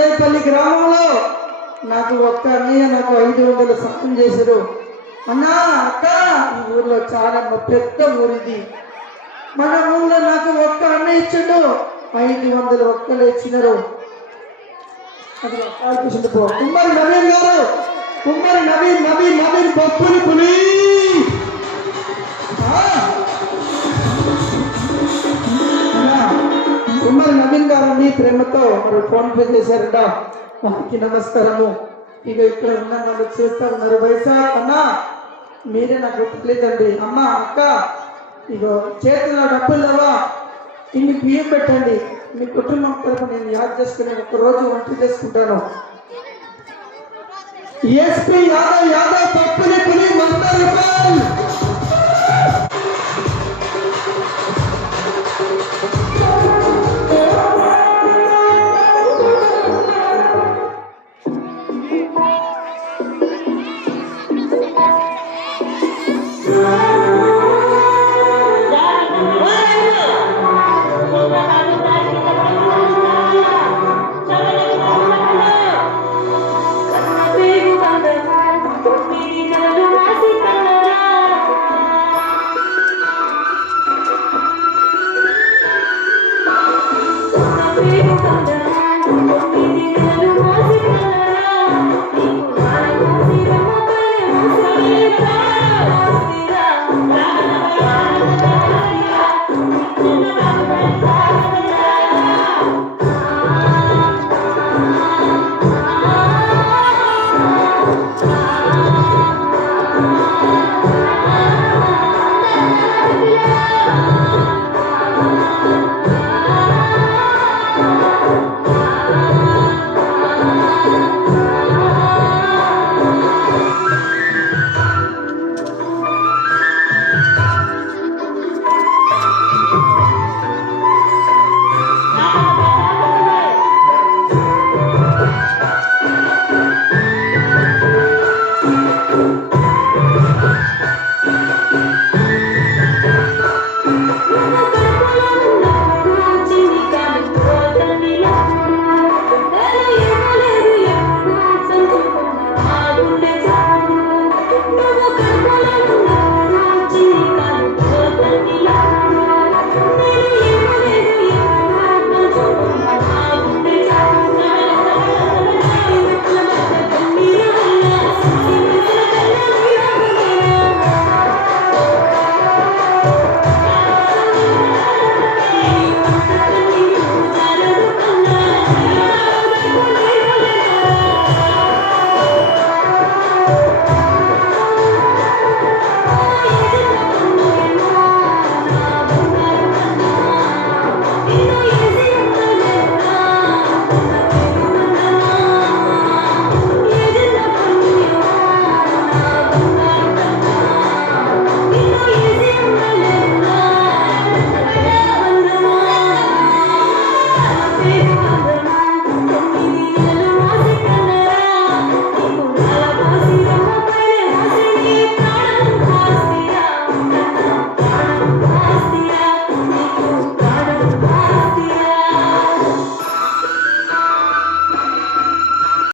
గడేపల్లి గ్రామంలో నాకు ఒక్క అన్నయ్య నాకు 500 సహాయం చేశారు. అన్నా అక్క, ఈ ఊర్లో చాలా పెద్ద ఊరిది. మన ఊళ్ళో నాకు ఒక్క అన్నయ్య ఇచ్చాడు, 500 ఒక్కలు ఇచ్చినారు. అది కుమ్మరి నవీన్ గారు, కుమ్మరి నవీన్ బొప్పులు పులి. కుమ్మరి నవీన్ గారు మీ ప్రేమతో మరి ఫోన్ పే చేశారట. వారికి నమస్కారము. ఇక ఇక్కడ ఉన్న వాళ్ళు చూస్తా ఉన్నారు. వయసా అన్నా, మీరే నాకు తెలియదండి. అమ్మ అక్క, ఇగో చేతిలో డబ్బులు లేవా, ఇన్ని బియ్యం పెట్టండి. మీ కుటుంబం తరపు నేను యాద్ చేసుకుని ఒకరోజు వంట చేసుకుంటాను. ఎస్పీ యాదవ్ పప్పుని పులి 100 రూపాయలు.